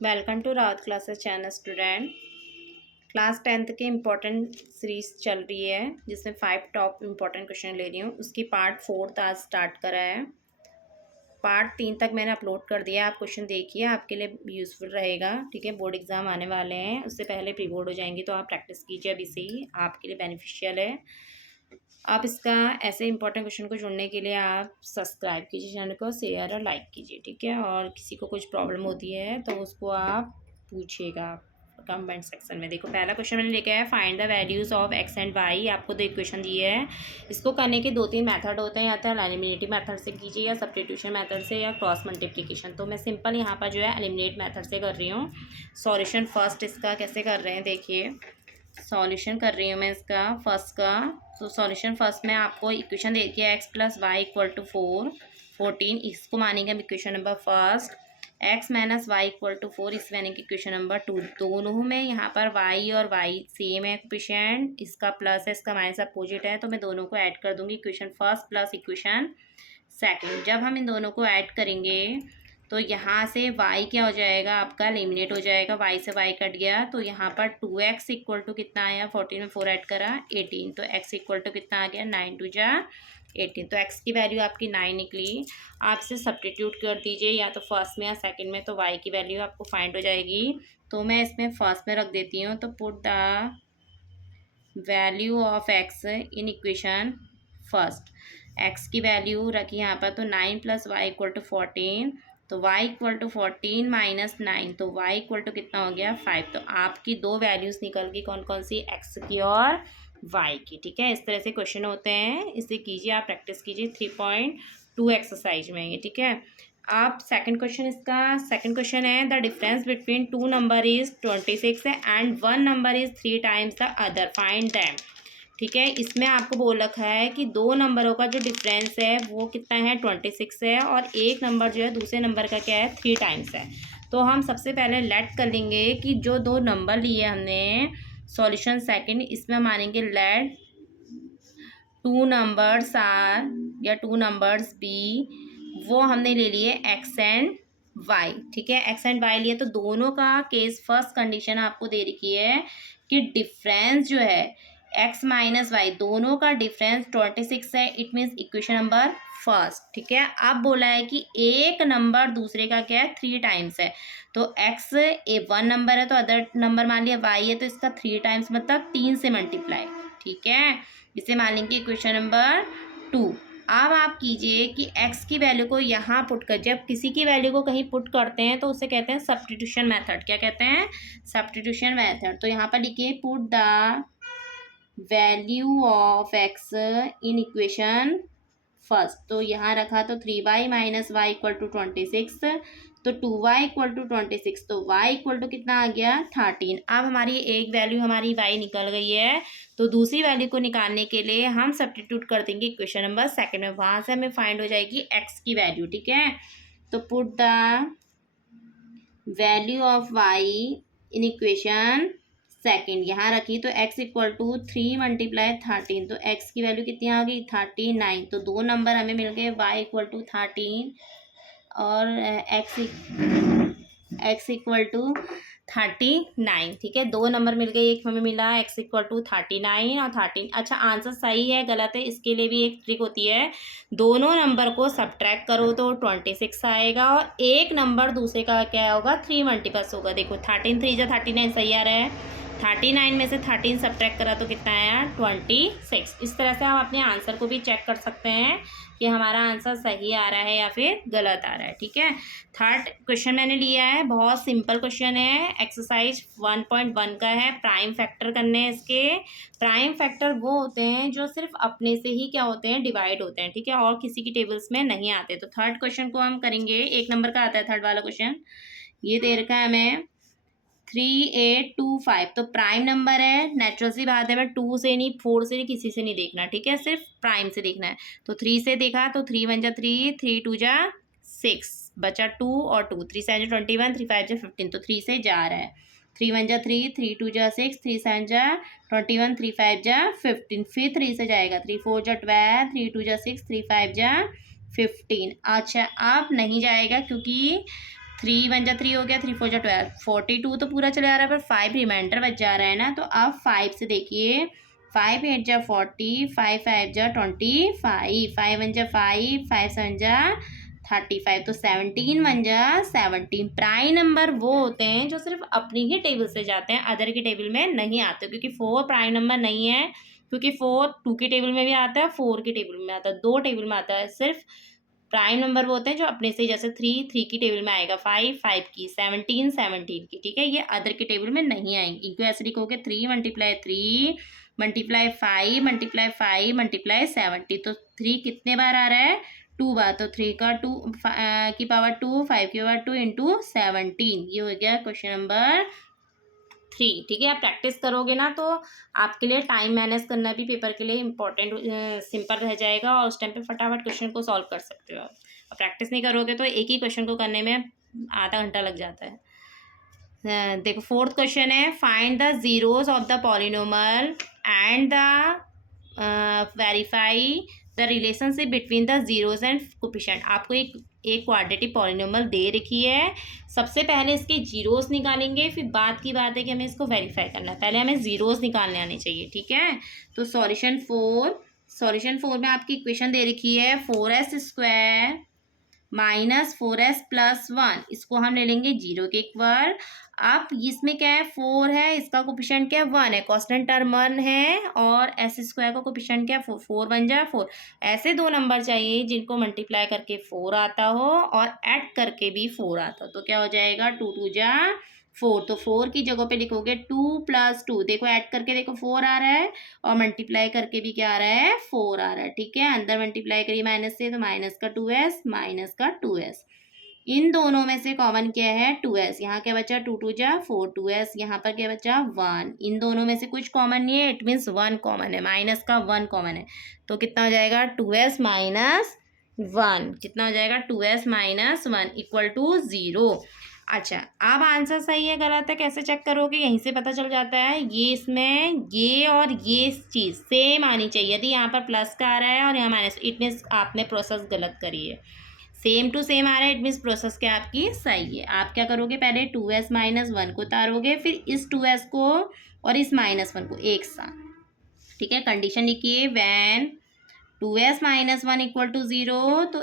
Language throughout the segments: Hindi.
Welcome to Rawat classes channel student. Class 10th के इम्पोर्टेंट सीरीज चल रही है जिसमें 5 टॉप इम्पोर्टेंट क्वेश्चन ले रही हूँ। उसकी पार्ट 4 आज स्टार्ट करा है। पार्ट 3 तक मैंने अपलोड कर दिया, आप क्वेश्चन देखिए, आपके लिए यूज़फुल रहेगा। ठीक है, बोर्ड एग्जाम आने वाले हैं, उससे पहले प्री बोर्ड हो जाएंगी, तो आप प्रैक्टिस कीजिए अभी से ही, आपके लिए बेनिफिशियल है। आप इसका ऐसे इंपॉर्टेंट क्वेश्चन को जुड़ने के लिए आप सब्सक्राइब कीजिए चैनल को, शेयर और लाइक कीजिए। ठीक है, और किसी को कुछ प्रॉब्लम होती है तो उसको आप पूछिएगा कमेंट सेक्शन में। देखो पहला क्वेश्चन मैंने लेके आया, find the values of x and y. आपको दो इक्वेशन दिए है, इसको करने के 2-3 मेथड होते हैं, या तो एलिमिनेटिव मेथड से कीजिए, या सब्स्टिट्यूशन मेथड से, या क्रॉस मल्टीप्लिकेशन। तो मैं सिंपल यहाँ पर जो है एलिमिनेट मेथड से कर रही हूँ। सॉल्यूशन फर्स्ट इसका कैसे कर रहे हैं देखिए, सॉल्यूशन कर रही हूँ मैं इसका फर्स्ट का। तो सॉल्यूशन फर्स्ट में आपको इक्वेशन दे दिया x plus y equal to 14, इसको मानेंगे हम equation number first. X minus y equal to 4, इस मानेंगे इक्वेशन नंबर 2। दोनों में यहाँ पर वाई और वाई सेम है कोएफिशिएंट, इसका प्लस है इसका माइनस अपोजिट है, तो मैं दोनों को ऐड कर दूंगी, equation first plus equation second. जब हम इन दोनों को ऐड करेंगे तो यहाँ से y क्या हो जाएगा, आपका एलिमिनेट हो जाएगा, y से y कट गया, तो यहाँ पर 2x इक्वल टू कितना आया, 14 में 4 ऐड करा 18, तो x इक्वल टू कितना आ गया, 9 2 जा 18, तो x की वैल्यू आपकी 9 निकली। आप इसे सब्स्टिट्यूट कर दीजिए, या तो फर्स्ट में या सेकंड में, तो y की वैल्यू आपको फाइंड हो जाएगी। तो मैं इसमें फर्स्ट में रख देती हूँ, तो put the value of x in equation first. x की वैल्यू रखी यहाँ पर, तो 9 प्लस वाई इक्वल टू 14, तो y इक्वल टू 14 माइनस 9, तो y इक्वल टू कितना हो गया 5। तो आपकी दो वैल्यूज़ निकल गई, कौन कौन सी, x की और y की। ठीक है, इस तरह से क्वेश्चन होते हैं, इसे कीजिए आप, प्रैक्टिस कीजिए 3.2 एक्सरसाइज में ये। ठीक है, आप सेकंड क्वेश्चन, इसका सेकंड क्वेश्चन है, the difference between 2 number is 26 है and 1 number is 3 times the other, find them. ठीक है, इसमें आपको बोल रखा है कि दो नंबरों का जो डिफरेंस है वो कितना है, 26 है, और एक नंबर जो है दूसरे नंबर का क्या है, 3 टाइम्स है। तो हम सबसे पहले लेट कर लेंगे कि जो दो नंबर लिए हमने सॉल्यूशन सेकंड, इसमें मानेंगे लेट 2 नंबर्स आर, या 2 नंबर्स बी, वो हमने ले लिए एक्स एंड वाई। ठीक है, एक्स एंड वाई लिए, तो दोनों का केस फर्स्ट कंडीशन आपको दे रखी है कि डिफरेंस जो है एक्स माइनस वाई, दोनों का डिफरेंस 26 है, it means equation number first. ठीक है, अब बोला है कि एक नंबर दूसरे का क्या है, 3 टाइम्स है, तो एक्स 1 नंबर है, तो अदर नंबर मान लिया वाई है, तो इसका 3 टाइम्स मतलब 3 से मल्टीप्लाई। ठीक है, इसे मान लेंगे इक्वेशन नंबर 2। अब आप कीजिए कि x की वैल्यू को यहाँ पुट कर, जब किसी की वैल्यू को कहीं पुट करते हैं तो उसे कहते हैं सब्स्टिट्यूशन मेथड। क्या कहते हैं, सब्स्टिट्यूशन मेथड। तो यहाँ पर लिखिए put the value of x in equation first, तो यहाँ रखा, तो 3y minus y equal to 26, तो 2y इक्वल टू 26, तो y इक्वल टू कितना आ गया 13। अब हमारी एक वैल्यू हमारी y निकल गई है, तो दूसरी वैल्यू को निकालने के लिए हम सब्स्टिट्यूट कर देंगे इक्वेशन नंबर सेकंड में, वहाँ से हमें फाइंड हो जाएगी x की वैल्यू। ठीक है, तो put the value of y in equation second, यहाँ रखी, तो x इक्वल टू 3 मल्टीप्लाई 13, तो x की वैल्यू कितनी आ गई 39, तो दो नंबर हमें मिल गए, y इक्वल टू 13 और x इक्वल टू 39। ठीक है, दो नंबर मिल गए, एक हमें मिला x इक्वल टू 39 और 13। अच्छा, आंसर सही है गलत है, इसके लिए भी एक ट्रिक होती है, दोनों नंबर को सब्ट्रैक्ट करो तो 26 आएगा, और एक नंबर दूसरे का क्या होगा, 3 मल्टीप्लस होगा। देखो 13 3 जा 39 सही आ रहा है, 39 में से 13 सब्ट्रैक्ट करा तो कितना आया 26। इस तरह से आप अपने आंसर को भी चेक कर सकते हैं कि हमारा आंसर सही आ रहा है या फिर गलत आ रहा है। ठीक है, थर्ड क्वेश्चन मैंने लिया है, बहुत सिंपल क्वेश्चन है, एक्सरसाइज 1.1 का है, प्राइम फैक्टर करने हैं इसके। प्राइम फैक्टर वो होते हैं जो सिर्फ अपने से ही क्या होते हैं, डिवाइड होते हैं। ठीक है, और किसी की टेबल्स में नहीं आते। तो थर्ड क्वेश्चन को हम करेंगे, 1 नंबर का आता है थर्ड वाला क्वेश्चन, ये दे रखा है हमें 3825, तो प्राइम नंबर है, नेचुरल सी बात है, मैं 2 से नहीं 4 से नहीं किसी से नहीं देखना। ठीक है, सिर्फ प्राइम से देखना है। तो 3 से देखा, तो 3 1 जा 3, 3 2 जा 6, बचा 2 और 2, 3 7 जा 21, 3 5 जा 15, तो 3 से जा रहा है, 3 1 जा 3, 3 2 जा 6, 3 7 जा 21, 3 5 जा 15, फिर 3 से जाएगा, 3 4 जा 12, 3 2 जा 6, 3 5 जा 15। अच्छा, अब नहीं जाएगा क्योंकि 3 × 1 = 3 हो गया, 3 × 4 = 12, 42 तो पूरा चले आ रहा है, पर 5 रिमाइंडर बच जा रहा है ना। तो अब 5 से देखिए, 5 × 8 = 40, 5 × 5 = 25, 5 × 1 = 5, 5 × 7 = 35, तो 17 × 1 = 17। प्राइम नंबर वो होते हैं जो सिर्फ अपनी ही टेबल से जाते हैं, अदर की टेबल में नहीं आते, क्योंकि 4 प्राइम नंबर नहीं है, क्योंकि 4 2 की टेबल में भी आता है, 4 की टेबल में आता है, 2 टेबल में आता है। सिर्फ प्राइम नंबर वो होते हैं जो अपने से, जैसे 3 की टेबल में आएगा, 5 की, 17 की, ठीक है। ये अदर की टेबल में नहीं आएंगी। इनको ऐसे लिखोगे 3 × 3 × 5 × 5 × 70, तो 3 कितने बार आ रहा है? 2 बार। तो 3 का 2 की पावर 2, 5 की पावर 2 × 17। ये हो गया क्वेश्चन नंबर 3, ठीक है। आप प्रैक्टिस करोगे ना तो आपके लिए टाइम मैनेज करना भी पेपर के लिए इम्पोर्टेंट सिंपल रह जाएगा, और उस टाइम पे फटाफट क्वेश्चन को सॉल्व कर सकते हो आप। प्रैक्टिस नहीं करोगे तो एक ही क्वेश्चन को करने में आधा घंटा लग जाता है। देखो 4th क्वेश्चन है, find the zeros of the polynomial and the verify the relationship between the zeros and coefficient. आपको एक क्वाड्रेटिक पॉलिनोमियल दे रखी है। सबसे पहले इसके जीरोस निकालेंगे, फिर बात की बात है कि हमें इसको वेरीफाई करना है। पहले हमें जीरोस निकालने आने चाहिए, ठीक है। तो सॉल्यूशन 4 में आपकी इक्वेशन दे रखी है 4s² - 4s + 1, इसको हम ले लेंगे 0 के इक्वल। अब इसमें क्या है, 4 है, इसका कोफिशिएंट क्या है, 1 है, कांस्टेंट टर्म 1 है, और s² का कोफिशिएंट क्या है, 4, 4 × 1 = 4। ऐसे दो नंबर चाहिए जिनको मल्टीप्लाई करके 4 आता हो और ऐड करके भी 4 आता हो। तो क्या हो जाएगा, 2 × 2 = 4, तो 4 की जगह पे लिखोगे 2 + 2, देखो ऐड करके देखो 4 आ रहा है, और मल्टीप्लाई करके भी क्या आ रहा है, 4 आ रहा है, ठीक है। अंदर मल्टीप्लाई करिए माइनस से, तो माइनस का 2s माइनस का 2s। इन दोनों में से कॉमन क्या है, 2s। यहाँ क्या बचा, 2 × 2 = 4, 2s। यहाँ पर क्या बचा, 1। इन दोनों में से कुछ कॉमन नहीं है, इट मीन्स 1 कॉमन है, माइनस का 1 कॉमन है। तो कितना हो जाएगा, 2s - 1, कितना हो जाएगा, 2s - 1 = 0। अच्छा, अब आंसर सही है गलत है कैसे चेक करोगे, यहीं से पता चल जाता है। ये इसमें ये और ये चीज़ सेम आनी चाहिए। यदि यहाँ पर प्लस का आ रहा है और यहाँ माइनस, इट मीन्स आपने प्रोसेस गलत करी है। सेम टू सेम आ रहा है, इट मीन्स प्रोसेस क्या आपकी सही है। आप क्या करोगे, पहले 2s - 1 को उतारोगे, फिर इस 2s को और इस -1 को एक साथ, ठीक है। कंडीशन लिखिए, व्हेन 2s - 1 = 0, तो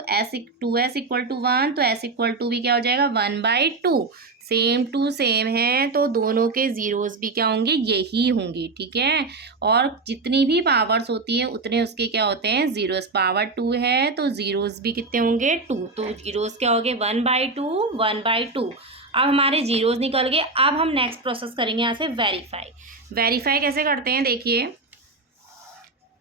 2s = 1, तो s = भी क्या हो जाएगा, 1/2। सेम टू सेम है, तो दोनों के जीरोस भी क्या होंगे, यही होंगे, ठीक है। और जितनी भी पावर्स होती है उतने उसके क्या होते हैं, जीरोस। पावर 2 है तो जीरोस भी कितने होंगे, 2, तो जीरोस क्या हो गए, 1/2, 1/2। अब हमारे जीरोस निकल गए। अब हम नेक्स्ट प्रोसेस करेंगे यहाँ से वेरीफाई कैसे करते हैं, देखिए।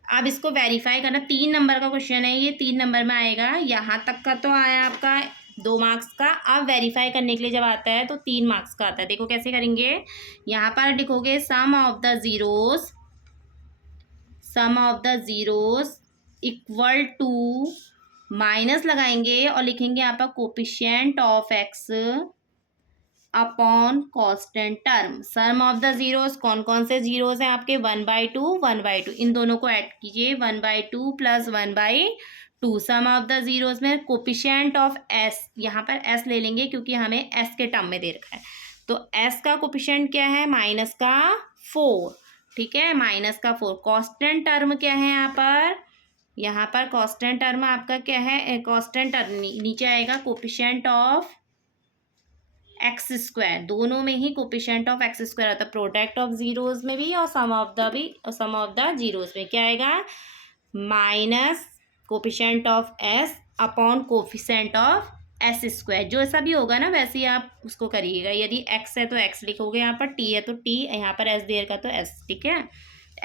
अब इसको वेरीफाई करना, 3 नंबर का क्वेश्चन है ये, 3 नंबर में आएगा। यहाँ तक का तो आया आपका 2 मार्क्स का। अब वेरीफाई करने के लिए जब आता है तो 3 मार्क्स का आता है। देखो कैसे करेंगे, यहाँ पर लिखोगे sum of the zeros equal to, minus लगाएंगे और लिखेंगे यहाँ पर coefficient of x upon constant term. Sum of the zeros, कौन कौन से जीरोस हैं आपके, 1/2, 1/2। इन दोनों को ऐड कीजिए, 1/2 + 1/2। सम ऑफ द जीरोस में कोफिशिएंट ऑफ s, यहाँ पर s ले लेंगे क्योंकि हमें s के टर्म में दे रखा है। तो s का कोफिशिएंट क्या है, -4, ठीक है, -4। कांस्टेंट टर्म क्या है यहाँ पर कांस्टेंट टर्म आपका क्या है, कांस्टेंट टर्म नीचे आएगा कोफिशिएंट ऑफ x²। दोनों में ही कोफिशिएंट ऑफ x² होता है, प्रोडक्ट ऑफ जीरोस में भी और सम ऑफ द जीरोस में क्या आएगा, minus coefficient of s upon coefficient of s²। जो ऐसा भी होगा ना वैसे ही आप उसको करिएगा। यदि x है तो x लिखोगे, यहाँ पर t है तो t, यहाँ पर s देर का तो s, ठीक है।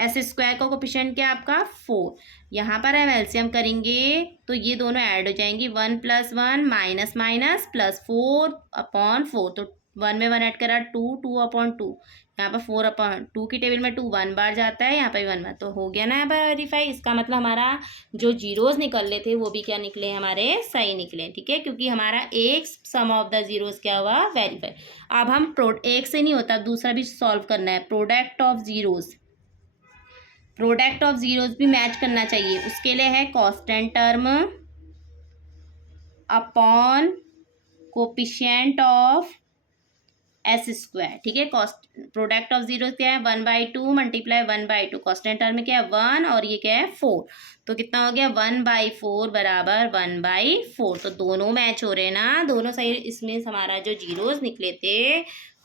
s² का कोफिशिएंट क्या आपका 4। यहाँ पर हम एलसीएम करेंगे तो ये दोनों ऐड हो जाएंगी, 1 + 1 माइनस माइनस प्लस 4/4, तो 1 में 1 ऐड करा 2, 2/2। यहाँ पर 4/2 की टेबल में 2 1 बार जाता है, यहाँ पर भी 1 बार, तो हो गया ना यहाँ पर वेरीफाई। इसका मतलब हमारा जो जीरोस निकल रहे थे वो भी क्या निकले, हमारे सही निकले, ठीक है, क्योंकि हमारा एक सम ऑफ द जीरोस क्या हुआ, वेरीफाई। अब हम एक से नहीं होता, दूसरा भी सॉल्व करना है, प्रोडक्ट ऑफ जीरोस भी मैच करना चाहिए। उसके लिए है constant term upon coefficient of S square, ठीक है। कॉस्ट प्रोडक्ट ऑफ जीरो क्या है 1/2 मल्टीप्लाई 1/2, कॉन्स्टेंट टर्म में क्या है 1 और ये क्या है 4, तो कितना हो गया 1/4 बराबर 1/4। तो दोनों मैच हो रहे हैं ना, दोनों सही। इसमें हमारा जो जीरोस निकले थे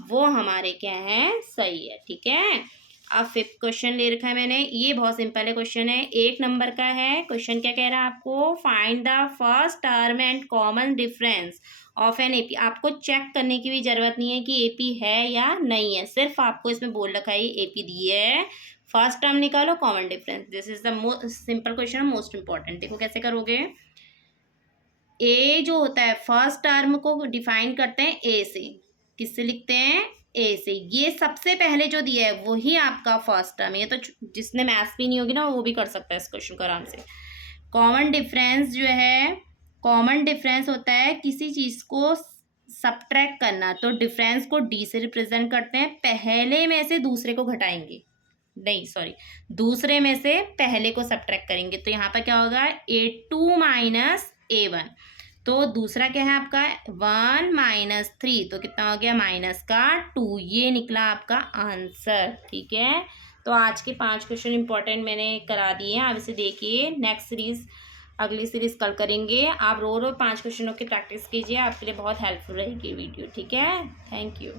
वो हमारे क्या है सही है, ठीक है। अब 5th क्वेश्चन ले रखा है मैंने, ये बहुत सिंपल है क्वेश्चन है, 1 नंबर का है। क्वेश्चन क्या कह रहा है आपको, find the first term and common difference of an AP. आपको चेक करने की भी जरूरत नहीं है कि एपी है या नहीं है, सिर्फ आपको इसमें बोल रखा है एपी दी है, फर्स्ट टर्म निकालो common difference. This is the most simple question, most important. देखो कैसे करोगे, ए जो होता है फर्स्ट टर्म को डिफाइन करते हैं ए से, किससे लिखते हैं ए से, ये सबसे पहले जो दिया है वही आपका फर्स्ट टर्म है। ये तो जिसने मैथ्स भी नहीं होगी ना वो भी कर सकता है इस क्वेश्चन को आराम से। कॉमन डिफरेंस जो है, कॉमन डिफरेंस होता है किसी चीज को सब्ट्रैक्ट करना, तो डिफरेंस को डी से रिप्रेजेंट करते हैं, पहले में से दूसरे को घटाएंगे, नहीं सॉरी दूसरे में से पहले को सब्ट्रैक्ट करेंगे। तो यहाँ पर क्या होगा A2 माइनस A1, तो दूसरा क्या है आपका 1 - 3, तो कितना हो गया -2, ये निकला आपका आंसर, ठीक है। तो आज के 5 क्वेश्चन इंपॉर्टेंट मैंने करा दिए हैं, आप इसे देखिए। नेक्स्ट सीरीज अगली सीरीज कल करेंगे। आप रोज 5 क्वेश्चनों की प्रैक्टिस कीजिए, आपके लिए बहुत हेल्पफुल रहेगी वीडियो, ठीक है। Thank you.